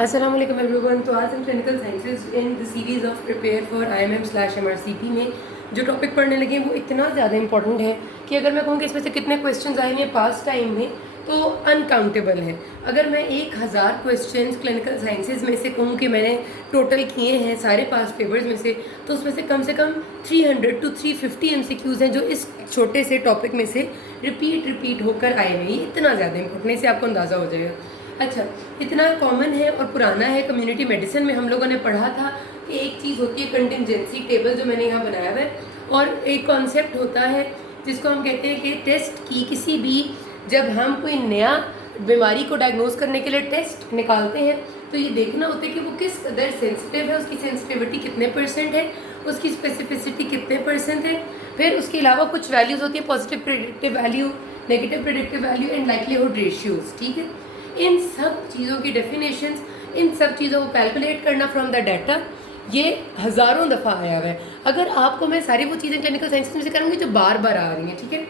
अस्सलाम वालेकुम एवरीवन। तो आज हम clinical sciences in the series of prepare for IIM/MRCP में जो टॉपिक पढ़ने लगे वो इतना ज़्यादा इंपॉर्टेंट है कि अगर मैं कहूँ कि इसमें से कितने क्वेश्चंस आए हैं पास टाइम में तो अनकाउंटेबल है। अगर मैं 1000 क्वेश्चंस क्लिनिकल साइंसेज में से कहूँ कि मैंने टोटल किए हैं सारे पास पेपर्स में से, तो उसमें से कम 300 to 350 MCQs हैं जो इस छोटे से टॉपिक में से रिपीट होकर आए हैं। ये इतना ज़्यादा इंपॉर्टेंट है, इससे आपको अंदाज़ा हो जाएगा। अच्छा, इतना कॉमन है और पुराना है। कम्युनिटी मेडिसिन में हम लोगों ने पढ़ा था कि एक चीज़ होती है कंटिजेंसी टेबल, जो मैंने यहाँ बनाया हुआ है, और एक कॉन्सेप्ट होता है जिसको हम कहते हैं कि टेस्ट की किसी भी, जब हम कोई नया बीमारी को डायग्नोज करने के लिए टेस्ट निकालते हैं तो ये देखना होता है कि वो किस कदर सेंसिटिव है, उसकी सेंसिटिविटी कितने % है, उसकी स्पेसिफिसिटी कितने % है। फिर उसके अलावा कुछ वैल्यूज़ होती है, positive predictive value, negative predictive value and likelihood ratios. ठीक है, इन सब चीज़ों की डेफिनेशंस, इन सब चीज़ों को कैलकुलेट करना फ्रॉम द डाटा, ये हज़ारों दफ़ा आया हुआ है। अगर आपको मैं सारी वो चीज़ें क्लिनिकल साइंस में से करूँगी जो बार बार आ रही हैं, ठीक है,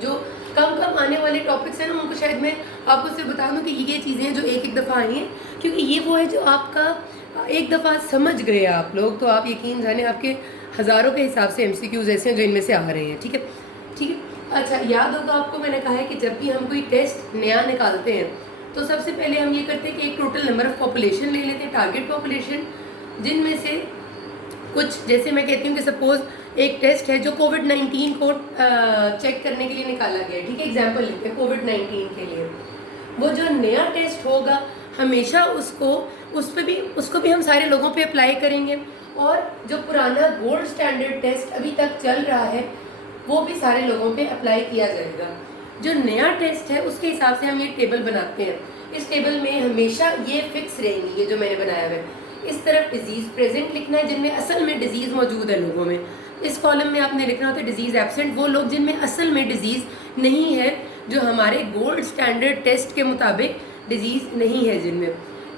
जो कम आने वाले टॉपिक्स हैं ना, उनको शायद मैं आपको सिर्फ बता दूँ कि ये चीज़ें हैं जो एक दफ़ा आई हैं, क्योंकि ये वो है जो आपका एक दफ़ा समझ गए आप लोग, तो आप यकीन जाने आपके हज़ारों के हिसाब से MCQs ऐसे हैं जो इनमें से आ रहे हैं। ठीक है, ठीक है। अच्छा, याद होगा आपको मैंने कहा है कि जब भी हम कोई टेस्ट नया निकालते हैं तो सबसे पहले हम ये करते हैं कि एक टोटल नंबर ऑफ़ पॉपुलेशन ले लेते हैं, टारगेट पॉपुलेशन, जिनमें से कुछ, जैसे मैं कहती हूँ कि सपोज एक टेस्ट है जो कोविड-19 को चेक करने के लिए निकाला गया है। ठीक है, एग्जांपल लेते हैं कोविड-19 के लिए। वो जो नया टेस्ट होगा हमेशा उसको भी हम सारे लोगों पे अप्लाई करेंगे, और जो पुराना गोल्ड स्टैंडर्ड टेस्ट अभी तक चल रहा है वो भी सारे लोगों पे अप्लाई किया जाएगा। जो नया टेस्ट है उसके हिसाब से हम ये टेबल बनाते हैं। इस टेबल में हमेशा ये फिक्स रहेंगी, ये जो मैंने बनाया हुआ है। इस तरफ डिजीज़ प्रेजेंट लिखना है जिनमें असल में डिजीज़ मौजूद है लोगों में। इस कॉलम में आपने लिखना होता है डिजीज़ एब्सेंट, वो लोग जिनमें असल में डिजीज़ नहीं है, जो हमारे गोल्ड स्टैंडर्ड टेस्ट के मुताबिक डिजीज़ नहीं है जिनमें।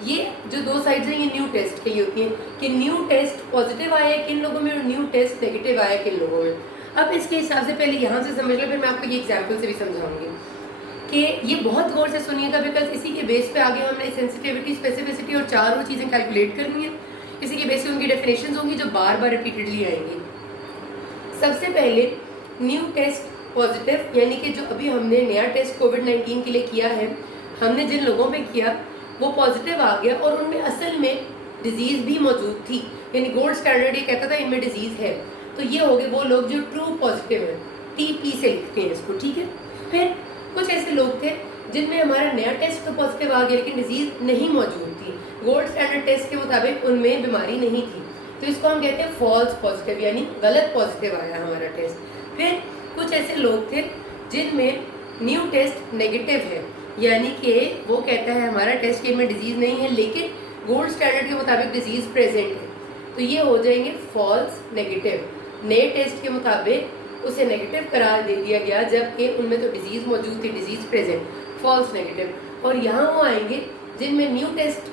ये जो दो साइड्स हैं ये न्यू टेस्ट के लिए होती हैं कि न्यू टेस्ट पॉजिटिव आया है किन लोगों में और न्यू टेस्ट नेगेटिव आया है किन लोगों में। अब इसके हिसाब से पहले यहाँ से समझ लो, फिर मैं आपको ये एग्जाम्पल से भी समझाऊंगी कि ये बहुत गौर से सुनिएगा, बिकॉज इसी के बेस पे आगे हमने सेंसिटिविटी, स्पेसिफिसिटी और चारों चीज़ें कैलकुलेट करनी है। इसी के बेस पे उनकी डेफिनेशंस होंगी जो बार बार रिपीटेडली आएंगी। सबसे पहले न्यू टेस्ट पॉजिटिव, यानी कि जो अभी हमने नया टेस्ट कोविड-19 के लिए किया है, हमने जिन लोगों पे किया वो पॉजिटिव आ गया और उनमें असल में डिजीज़ भी मौजूद थी, यानी गोल्ड स्टैंडर्ड ये कहता था इनमें डिजीज़ है, तो ये हो गए वो लोग जो ट्रू पॉजिटिव है, TP से लिखते हैं इसको। ठीक है, फिर कुछ ऐसे लोग थे जिनमें हमारा नया टेस्ट तो पॉजिटिव आ गया लेकिन डिजीज़ नहीं मौजूद थी, गोल्ड स्टैंडर्ड टेस्ट के मुताबिक उनमें बीमारी नहीं थी, तो इसको हम कहते हैं फॉल्स पॉजिटिव, यानी गलत पॉजिटिव आया हमारा टेस्ट। फिर कुछ ऐसे लोग थे जिनमें न्यू टेस्ट नेगेटिव है, यानी कि वो कहता है हमारा टेस्ट के में डिजीज़ नहीं है लेकिन गोल्ड स्टैंडर्ड के मुताबिक डिजीज़ प्रेजेंट है, तो ये हो जाएंगे फॉल्स नेगेटिव। नए टेस्ट के मुताबिक उसे नेगेटिव करार दे दिया गया जबकि उनमें तो डिजीज़ मौजूद थी, डिजीज़ प्रेजेंट, फॉल्स नेगेटिव। और यहाँ वो आएंगे जिनमें न्यू टेस्ट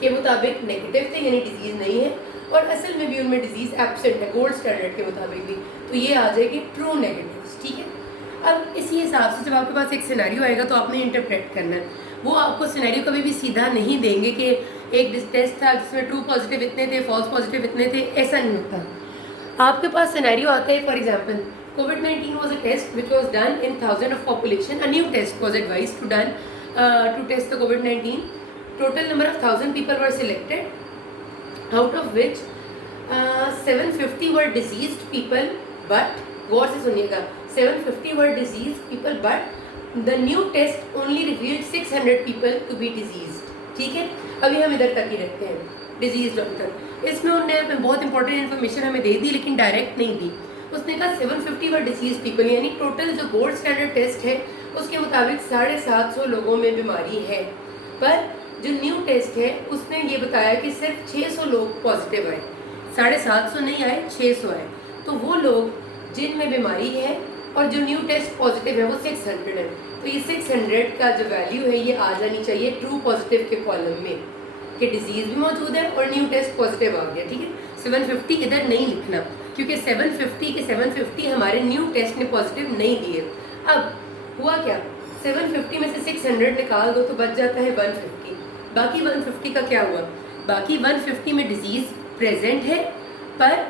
के मुताबिक नेगेटिव थे यानी डिजीज़ नहीं है, और असल में भी उनमें डिजीज़ एब्सेंट है गोल्ड स्टैंडर्ड के मुताबिक भी, तो ये आ जाएगी ट्रू नेगेटिव्स। ठीक है, अब इसी हिसाब से जब आपके पास एक सिनेरियो आएगा तो आपने इंटरप्रेट करना है। वो आपको सिनेरियो कभी भी सीधा नहीं देंगे कि एक टेस्ट था जिसमें ट्रू पॉजिटिव इतने थे, फॉल्स पॉजिटिव इतने थे, ऐसा नहीं होता। आपके पास सिनेरियो आता है, फॉर एग्जांपल कोविड-19 was a test which was done in 1000 of population, a new test was advised to test the कोविड-19, total number of 1000 people were selected, out of which 750 were diseased people, but गौर से सुनिएगा, 750 were diseased people but the new test only revealed 600 people to be diseased. ठीक है, अभी हम इधर तक ही रखते हैं डिजीज डॉक्टर। इसमें उन्होंने बहुत इंपॉर्टेंट इन्फॉर्मेशन हमें दे दी लेकिन डायरेक्ट नहीं दी। उसने कहा 750 वर डिजीज पीपल, यानी टोटल जो गोल्ड स्टैंडर्ड टेस्ट है उसके मुताबिक 750 लोगों में बीमारी है, पर जो न्यू टेस्ट है उसने ये बताया कि सिर्फ 600 लोग पॉजिटिव आए, 750 नहीं आए, 600 आए। तो वो लोग जिनमें बीमारी है और जो न्यू टेस्ट पॉजिटिव है वो 600 है, तो ये 600 का जो वैल्यू है ये आ जानी चाहिए ट्रू पॉजिटिव के कॉलम में कि डिजीज़ भी मौजूद है और न्यू टेस्ट पॉजिटिव आ गया। ठीक है, 750 इधर नहीं लिखना क्योंकि 750 के 750 हमारे न्यू टेस्ट ने पॉजिटिव नहीं दिए। अब हुआ क्या, 750 में से 600 निकाल दो तो बच जाता है 150। बाकी 150 का क्या हुआ, बाकी 150 में डिजीज प्रेजेंट है पर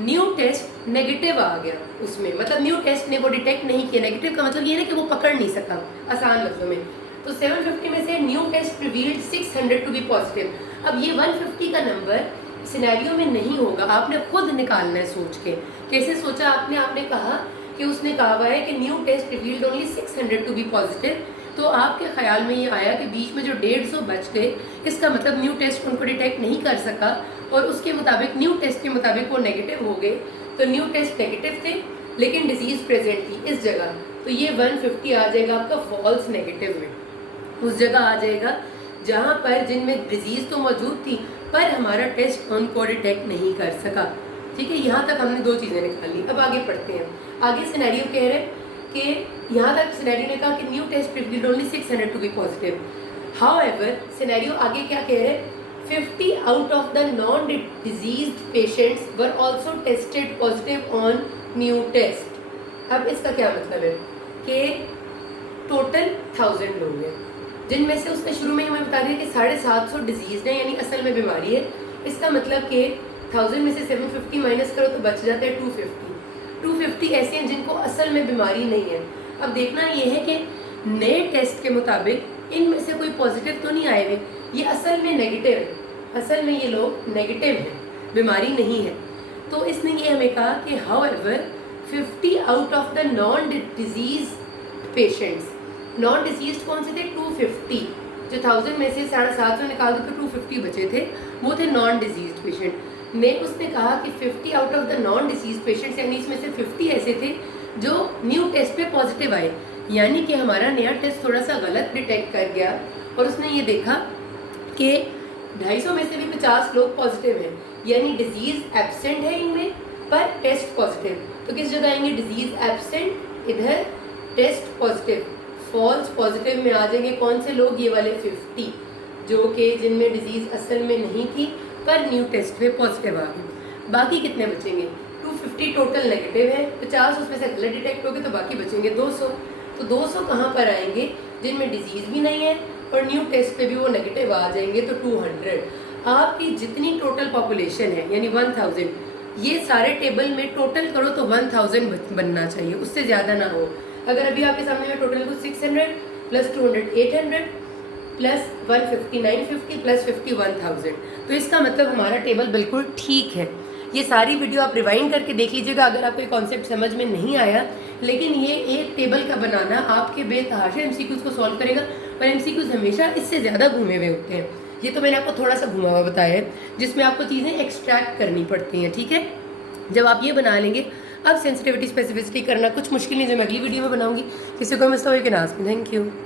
न्यू टेस्ट नेगेटिव आ गया उसमें, मतलब न्यू टेस्ट ने वो डिटेक्ट नहीं किया। नेगेटिव का मतलब ये है कि वो पकड़ नहीं सका, आसान लफ्जों में। तो 750 में से new test revealed 600 to be positive. अब ये 150 का नंबर सिनेरियो में नहीं होगा, आपने खुद निकालना है सोच के। कैसे सोचा आपने, आपने कहा कि उसने कहा हुआ है कि new test revealed only 600 to be positive, तो आपके ख्याल में ये आया कि बीच में जो 150 बच गए, इसका मतलब न्यू टेस्ट उनको डिटेक्ट नहीं कर सका और उसके मुताबिक न्यू टेस्ट के मुताबिक वो नेगेटिव हो गए। तो न्यू टेस्ट नेगेटिव थे लेकिन डिजीज प्रेजेंट थी इस जगह, तो ये 150 आ जाएगा आपका फॉल्स नेगेटिव में, उस जगह आ जाएगा जहाँ पर जिनमें डिजीज तो मौजूद थी पर हमारा टेस्ट उनको डिटेक्ट नहीं कर सका। ठीक है, यहाँ तक हमने 2 चीज़ें निकाल ली। अब आगे पढ़ते हैं। आगे सिनेरियो कह रहे हैं कि यहाँ तक सिनेरियो ने कहा कि new test revealed only 600 to be positive. However scenario आगे क्या कह रहे हैं, 50 out of the non diseased patients were also tested positive on new test. अब इसका क्या मतलब है कि टोटल 1000 लोग हैं जिनमें से उसने शुरू में हमें बता दिया कि 750 डिजीज है, यानी असल में बीमारी है। इसका मतलब कि 1000 में से 750 माइनस करो तो बच जाता है 250 ऐसे हैं जिनको असल में बीमारी नहीं है। अब देखना ये है कि नए टेस्ट के मुताबिक इनमें से कोई पॉजिटिव तो नहीं आए हुए, ये असल में नेगेटिव है, असल में ये लोग नेगेटिव हैं, बीमारी नहीं है। तो इसने ये हमें कहा कि however 50 out of the non disease patients, non disease कौन से थे, 250, जो 1000 में से 750 निकाल दो तो 250 बचे थे, वो थे नॉन डिजीज पेशेंट। ने उसने कहा कि 50 out of the non disease patients, यानी इसमें से 50 ऐसे थे जो न्यू टेस्ट पे पॉजिटिव आए, यानी कि हमारा नया टेस्ट थोड़ा सा गलत डिटेक्ट कर गया और उसने ये देखा कि 250 में से भी 50 लोग पॉजिटिव हैं, यानी डिजीज एब्सेंट है इनमें पर टेस्ट पॉजिटिव। तो किस जगह आएंगे, डिजीज एब्सेंट, इधर टेस्ट पॉजिटिव, फॉल्स पॉजिटिव में आ जाएंगे कौन से लोग, ये वाले 50 जो कि जिनमें डिजीज असल में नहीं थी पर न्यू टेस्ट में पॉजिटिव आ गए। बाकी कितने बचेंगे, 250 टोटल नेगेटिव है, 50 उसमें से गलत डिटेक्ट हो गए, तो बाकी बचेंगे 200। तो 200 कहाँ पर आएंगे, जिनमें डिजीज भी नहीं है और न्यू टेस्ट पे भी वो नेगेटिव आ जाएंगे, तो 200। आपकी जितनी टोटल पॉपुलेशन है यानी 1000, ये सारे टेबल में टोटल करो तो 1000 बनना चाहिए, उससे ज़्यादा ना हो। अगर अभी आपके सामने में टोटल को 600 प्लस 200 800 प्लस 150 950 प्लस 50 1000, तो इसका मतलब हमारा टेबल बिल्कुल ठीक है। ये सारी वीडियो आप रिवाइंड करके देख लीजिएगा अगर आपको ये कॉन्सेप्ट समझ में नहीं आया, लेकिन ये एक टेबल का बनाना आपके बेतहाशा एमसीक्यूज़ को सॉल्व करेगा, और एमसीक्यूज़ हमेशा इससे ज़्यादा घूमे हुए होते हैं। ये तो मैंने आपको थोड़ा सा घुमा हुआ बताया है जिसमें आपको चीज़ें एक्सट्रैक्ट करनी पड़ती हैं। ठीक है, जब आप ये बना लेंगे, अब सेंसिटिविटी स्पेसिफिसिटी करना कुछ मुश्किल नहीं, जो मैं अगली वीडियो में बनाऊंगी। किसी को मसला हो कि नाज़ में। Thank you.